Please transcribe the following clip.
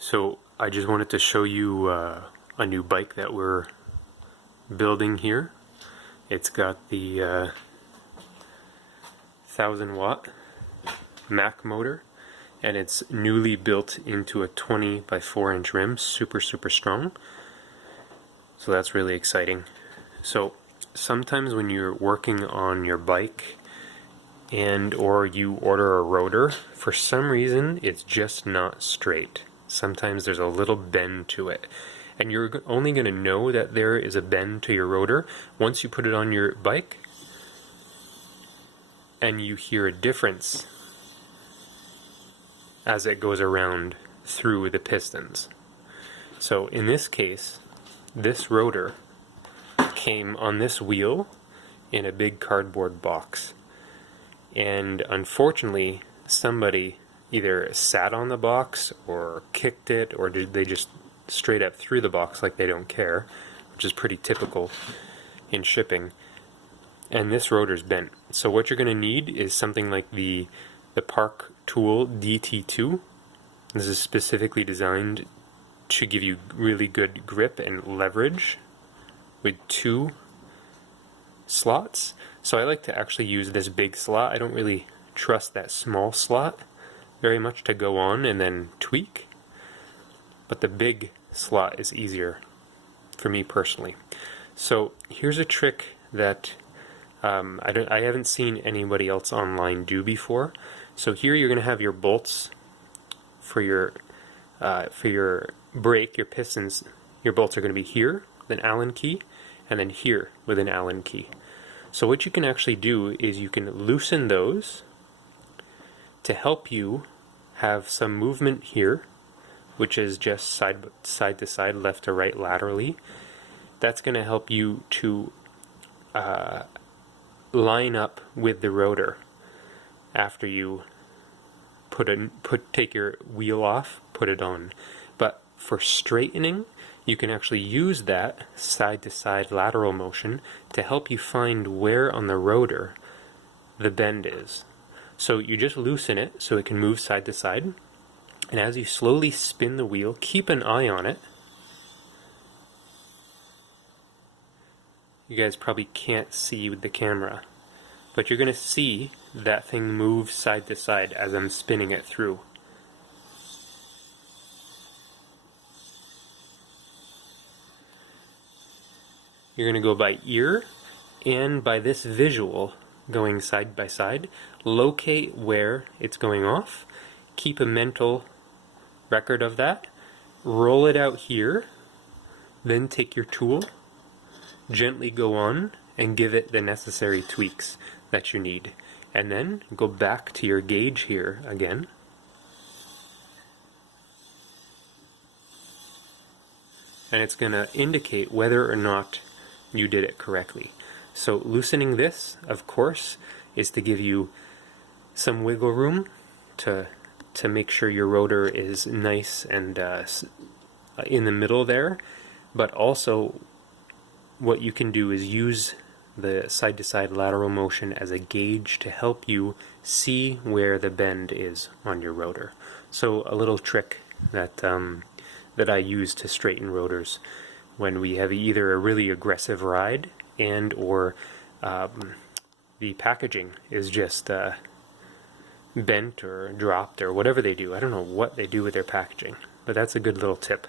So I just wanted to show you a new bike that we're building here. It's got the 1000-watt Mac motor, and it's newly built into a 20 by 4-inch rim, super strong. So that's really exciting. So sometimes when you're working on your bike and or you order a rotor, for some reason it's just not straight. Sometimes there's a little bend to it, and you're only going to know that there is a bend to your rotor once you put it on your bike and you hear a difference as it goes around through the pistons. So in this case, this rotor came on this wheel in a big cardboard box, and unfortunately somebody either sat on the box or kicked it, or they just straight up threw the box like they don't care, which is pretty typical in shipping. And this rotor's bent. So what you're going to need is something like the Park Tool DT2. This is specifically designed to give you really good grip and leverage with 2 slots. So I like to actually use this big slot. I don't really trust that small slot very much to go on and then tweak, but the big slot is easier for me personally. So here's a trick that I haven't seen anybody else online do before. So here you're going to have your bolts for your brake, your pistons. Your bolts are going to be here with an Allen key, and then here with an Allen key. So what you can actually do is you can loosen those to help you have some movement here, which is just side to side, left to right, laterally. That's going to help you to line up with the rotor after you take your wheel off, put it on. But for straightening, you can actually use that side to side lateral motion to help you find where on the rotor the bend is. So you just loosen it so it can move side to side, and as you slowly spin the wheel, keep an eye on it. You guys probably can't see with the camera, but you're going to see that thing move side to side as I'm spinning it through. You're going to go by ear and by this visual going side by side. Locate where it's going off. Keep a mental record of that. Roll it out here. Then take your tool, gently go on, and give it the necessary tweaks that you need. And then go back to your gauge here again. And it's going to indicate whether or not you did it correctly. So loosening this, of course, is to give you some wiggle room to make sure your rotor is nice and in the middle there. But also, what you can do is use the side-to-side lateral motion as a gauge to help you see where the bend is on your rotor. So a little trick that I use to straighten rotors when we have either a really aggressive ride and or the packaging is just bent or dropped or whatever they do. I don't know what they do with their packaging, but that's a good little tip.